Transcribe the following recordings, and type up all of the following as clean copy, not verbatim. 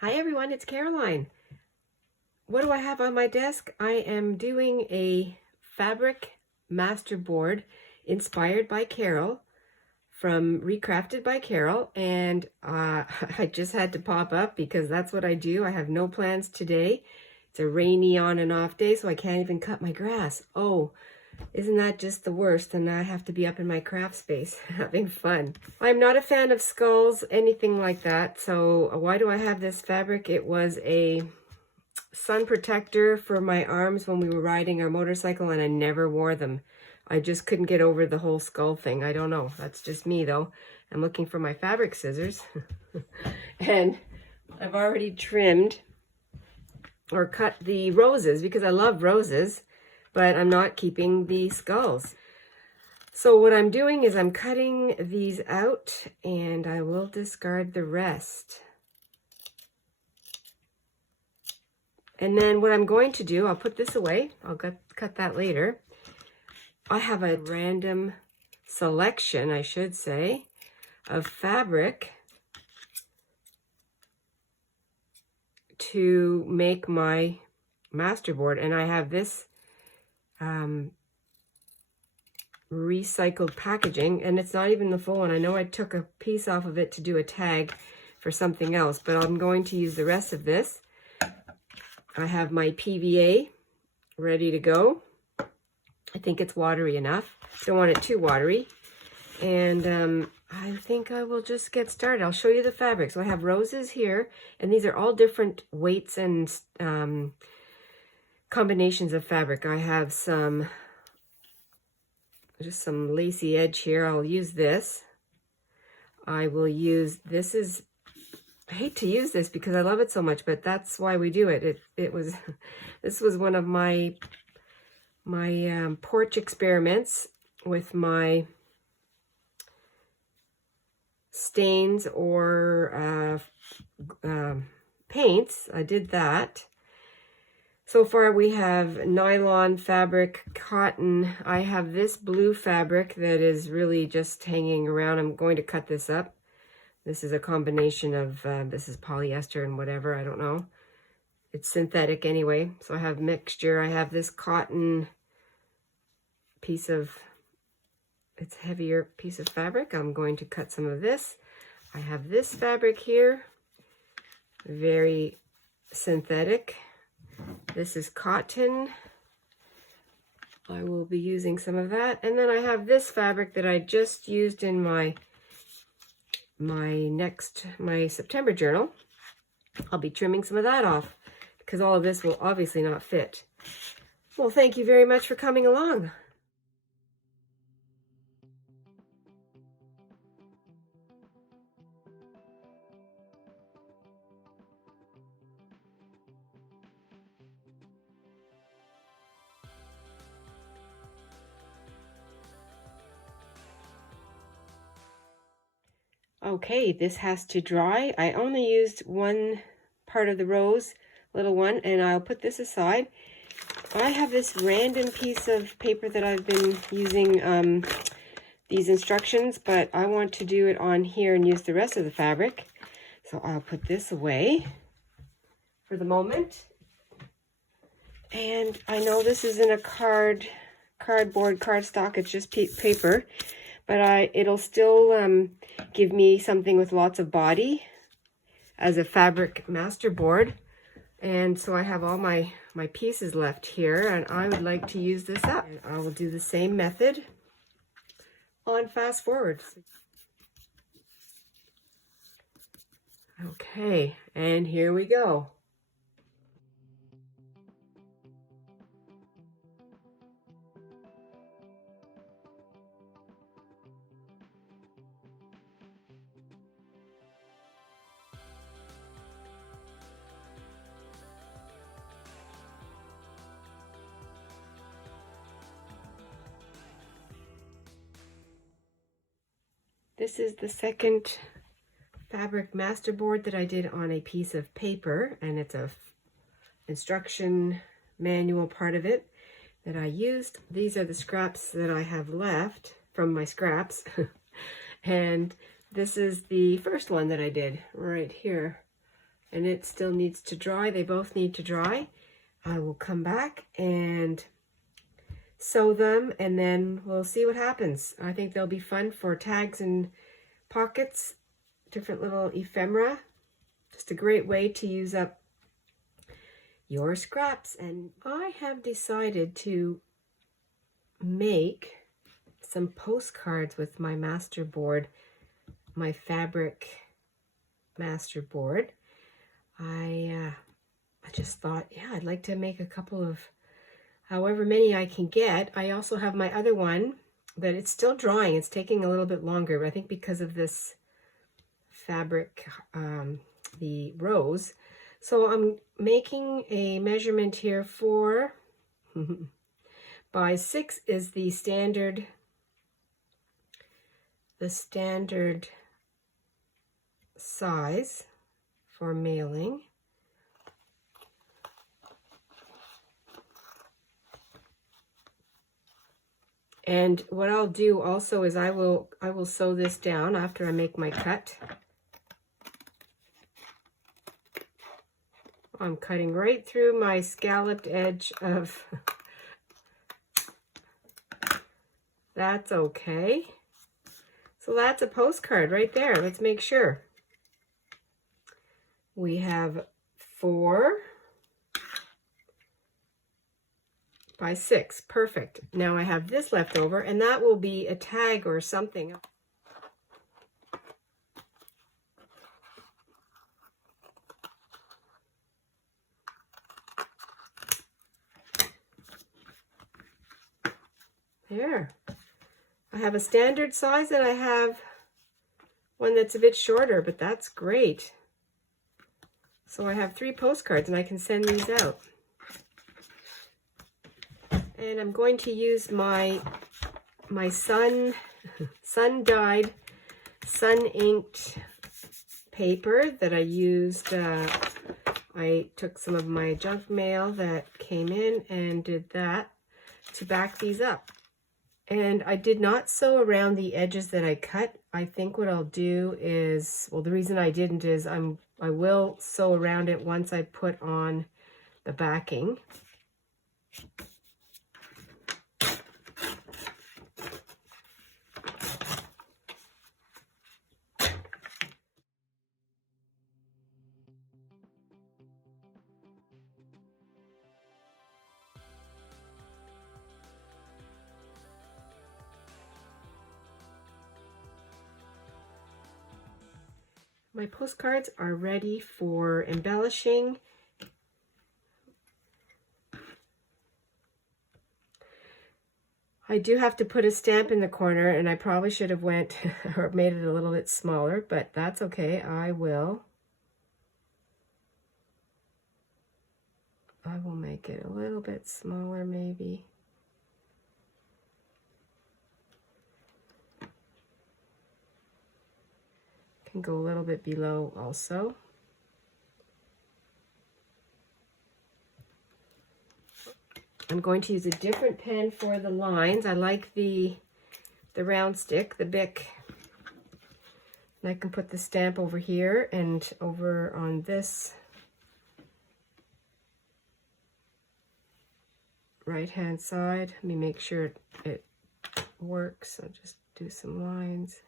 Hi everyone, it's Caroline. What do I have on my desk? I am doing a fabric masterboard inspired by Carol from Recrafted by Carol, and I just had to pop up because that's what I do. I have no plans today. It's a rainy on and off day, so I can't even cut my grass. Oh, isn't that just the worst? And I have to be up in my craft space having fun. I'm not a fan of skulls, anything like that. So why do I have this fabric? It was a sun protector for my arms when we were riding our motorcycle, and I never wore them. I just couldn't get over the whole skull thing. I don't know. That's just me though. I'm looking for my fabric scissors. And I've already trimmed or cut the roses because I love roses, but I'm not keeping the skulls. So what I'm doing is I'm cutting these out and I will discard the rest. And then what I'm going to do, I'll put this away. I'll cut that later. I have a random selection, I should say, of fabric to make my masterboard. And I have this recycled packaging, and it's not even the full one. I know I took a piece off of it to do a tag for something else, but I'm going to use the rest of this. I have my PVA ready to go. I think it's watery enough. Don't want it too watery. And I think I will just get started. I'll show you the fabric. So I have roses here, and these are all different weights and combinations of fabric. I have just some lacy edge here. I'll use this. I will use, this is, I hate to use this because I love it so much, but that's why we do it. This was one of my porch experiments with my stains or paints. I did that. So far we have nylon fabric, cotton. I have this blue fabric that is really just hanging around. I'm going to cut this up. This is a combination of, this is polyester and whatever, I don't know. It's synthetic anyway. So I have mixture. I have this cotton piece of, it's heavier piece of fabric. I'm going to cut some of this. I have this fabric here, very synthetic. This is cotton. I will be using some of that. And then I have this fabric that I just used in my September journal. I'll be trimming some of that off because all of this will obviously not fit. Well, thank you very much for coming along. Okay, this has to dry. I only used one part of the rose, little one, and I'll put this aside. I have this random piece of paper that I've been using these instructions, but I want to do it on here and use the rest of the fabric. So I'll put this away for the moment. And I know this isn't a cardboard cardstock, it's just paper. But it'll still give me something with lots of body as a fabric masterboard. And so I have all my pieces left here, and I would like to use this up. And I will do the same method on fast forward. Okay, and here we go. This is the second fabric masterboard that I did on a piece of paper, and it's a instruction manual part of it that I used. These are the scraps that I have left from my scraps. And this is the first one that I did right here. and it still needs to dry. They both need to dry. I will come back and sew them, and then we'll see what happens. I think they'll be fun for tags and pockets, different little ephemera. Just a great way to use up your scraps. And I have decided to make some postcards with my master board, my fabric master board. I just thought, yeah, I'd like to make a couple of however many I can get. I also have my other one that it's still drying. It's taking a little bit longer, but I think because of this fabric, the rose. So I'm making a measurement here for by 6 is the standard size for mailing. And what I'll do also is I will sew this down after I make my cut. I'm cutting right through my scalloped edge of that's okay. So that's a postcard right there. Let's make sure. We have 4 by 6. Perfect. Now I have this left over, and that will be a tag or something. There. I have a standard size and I have one that's a bit shorter, but that's great. So I have 3 postcards and I can send these out. And I'm going to use my sun-dyed, sun-inked paper that I used. I took some of my junk mail that came in and did that to back these up. And I did not sew around the edges that I cut. I think what I'll do is, well, the reason I didn't is I will sew around it once I put on the backing. My postcards are ready for embellishing. I do have to put a stamp in the corner, and I probably should have went or made it a little bit smaller, but that's okay. I will make it a little bit smaller maybe. Can go a little bit below also. I'm going to use a different pen for the lines. I like the round stick, the Bic. And I can put the stamp over here and over on this right-hand side. Let me make sure it works. I'll just do some lines.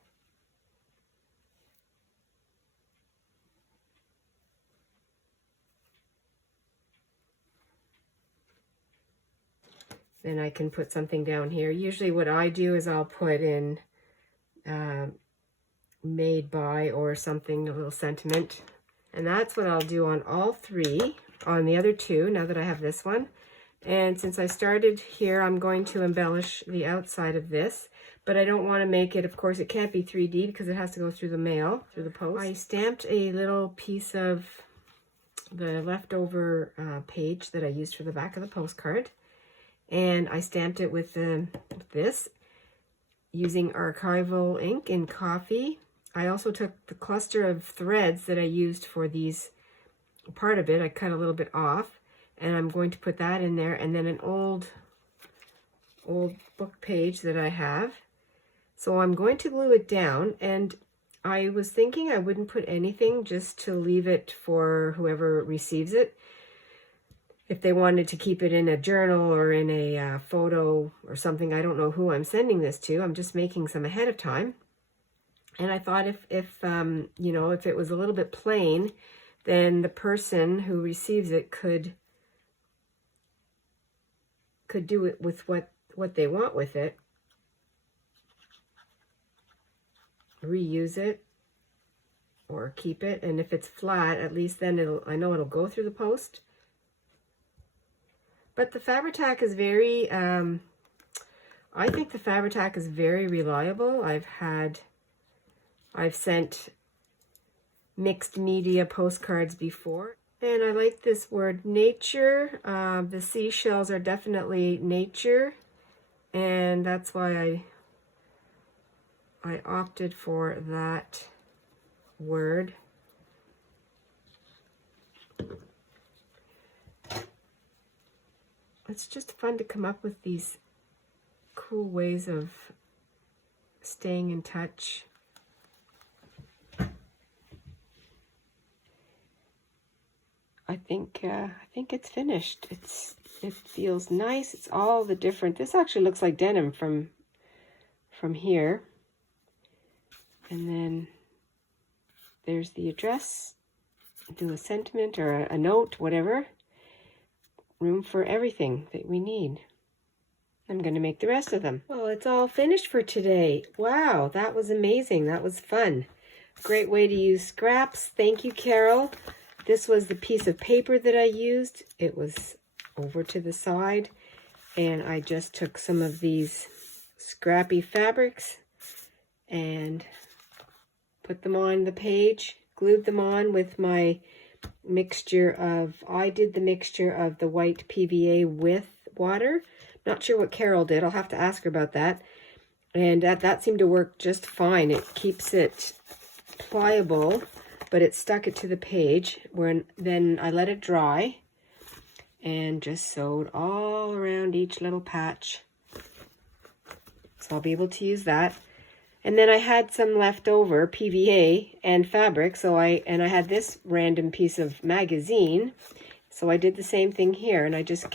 Then I can put something down here. Usually what I do is I'll put in made by or something, a little sentiment. And that's what I'll do on all 3, on the other 2, now that I have this one. And since I started here, I'm going to embellish the outside of this. But I don't want to make it, of course, it can't be 3D because it has to go through the mail, through the post. I stamped a little piece of the leftover page that I used for the back of the postcard. And I stamped it with this using archival ink in coffee. I also took the cluster of threads that I used for these, part of it, I cut a little bit off, and I'm going to put that in there, and then an old book page that I have. So I'm going to glue it down, and I was thinking I wouldn't put anything, just to leave it for whoever receives it. If they wanted to keep it in a journal or in a photo or something, I don't know who I'm sending this to. I'm just making some ahead of time. And I thought if you know, if it was a little bit plain, then the person who receives it could do it with what they want with it. Reuse it or keep it. And if it's flat, at least then I know it'll go through the post. But the Fabri-Tac is very, I think the Fabri-Tac is very reliable. I've sent mixed media postcards before. And I like this word, nature. The seashells are definitely nature. And that's why I opted for that word. It's just fun to come up with these cool ways of staying in touch. I think it's finished. It feels nice. It's all the different. This actually looks like denim from here. And then there's the address. Do a sentiment or a note, whatever. Room for everything that we need. I'm going to make the rest of them. Well, it's all finished for today. Wow, that was amazing. That was fun. Great way to use scraps. Thank you, Carol. This was the piece of paper that I used. It was over to the side. And I just took some of these scrappy fabrics and put them on the page. Glued them on with my mixture of, I did the mixture of the white PVA with water. Not sure what Carol did. I'll have to ask her about that. And that seemed to work just fine. It keeps it pliable, but it stuck it to the page. Then I let it dry and just sewed all around each little patch. So I'll be able to use that. And then I had some leftover PVA and fabric, so I had this random piece of magazine. So I did the same thing here, and I just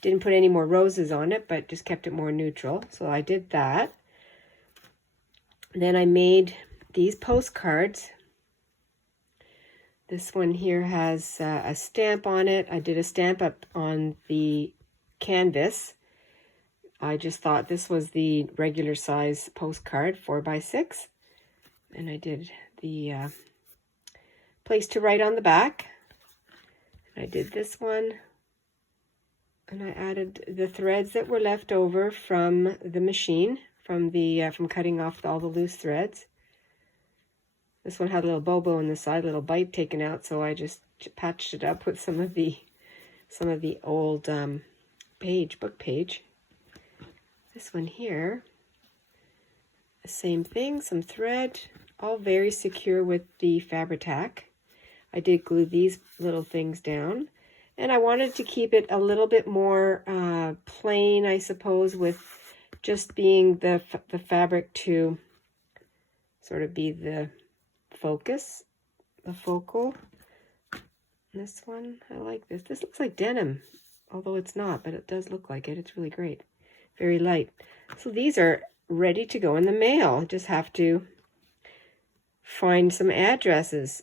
didn't put any more roses on it, but just kept it more neutral. So I did that. Then I made these postcards. This one here has a stamp on it. I did a stamp up on the canvas. I just thought this was the regular size postcard, 4x6. And I did the place to write on the back. I did this one. And I added the threads that were left over from the machine, from cutting off all the loose threads. This one had a little bobo on the side, a little bite taken out, so I just patched it up with some of the old book page. This one here, the same thing, some thread, all very secure with the Fabri-Tac. I did glue these little things down, and I wanted to keep it a little bit more plain, I suppose, with just being the fabric to sort of be the focus, the focal. This one, I like this. This looks like denim, although it's not, but it does look like it. It's really great. Very light. So these are ready to go in the mail. Just have to find some addresses.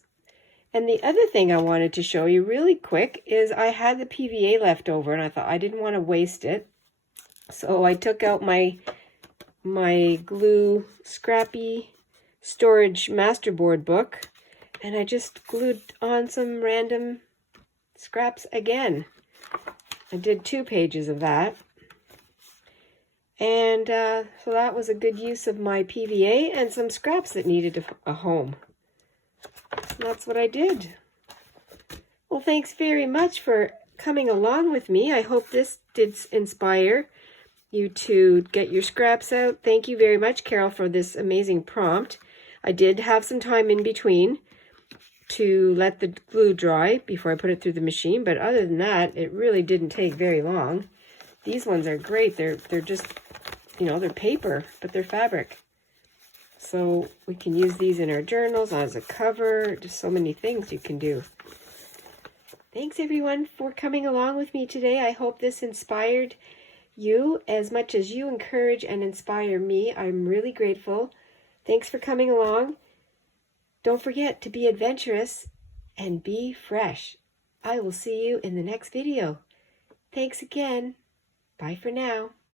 And the other thing I wanted to show you really quick is I had the PVA left over, and I thought I didn't want to waste it. So I took out my glue scrappy storage masterboard book, and I just glued on some random scraps again. I did 2 pages of that. And so that was a good use of my PVA and some scraps that needed a home. So that's what I did. Well, thanks very much for coming along with me. I hope this did inspire you to get your scraps out. Thank you very much, Carol, for this amazing prompt. I did have some time in between to let the glue dry before I put it through the machine, but other than that, it really didn't take very long. These ones are great. They're just, you know, they're paper, but they're fabric. So we can use these in our journals, as a cover, just so many things you can do. Thanks everyone for coming along with me today. I hope this inspired you as much as you encourage and inspire me. I'm really grateful. Thanks for coming along. Don't forget to be adventurous and be fresh. I will see you in the next video. Thanks again. Bye for now.